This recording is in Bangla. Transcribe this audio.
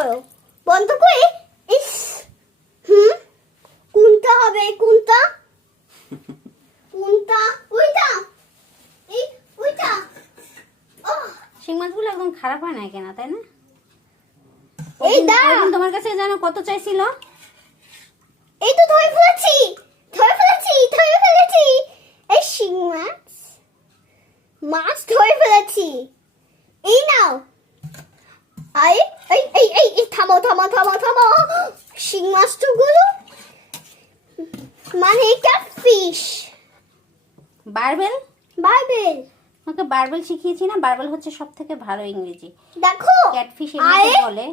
করো বন্ধ করে। ইস কোনটা হবে কোনটা কোনটা ওইটা এই ওইটা শিং মাছগুলো একদম খারাপ হয় না কেন তাই না? এই দা তোমার কাছে জানো কত চাইছিল? এই তো ধরে ফেলেছি ধরে ফেলেছি ধরে ফেলেছি এই শিং মাছ মাছ ধরে ফেলেছি এই নাও এই এই এই এই এই থামো থামো থামো থামো শিং মাছটা গুলো মানে এটা ফিশ বারবেল বাইবেল তোমাকে বারবেল শিখিয়েছি না? বারবেল হচ্ছে সব থেকে ভালো ইংরেজি। দেখো ক্যাটফিশ আরে বলে।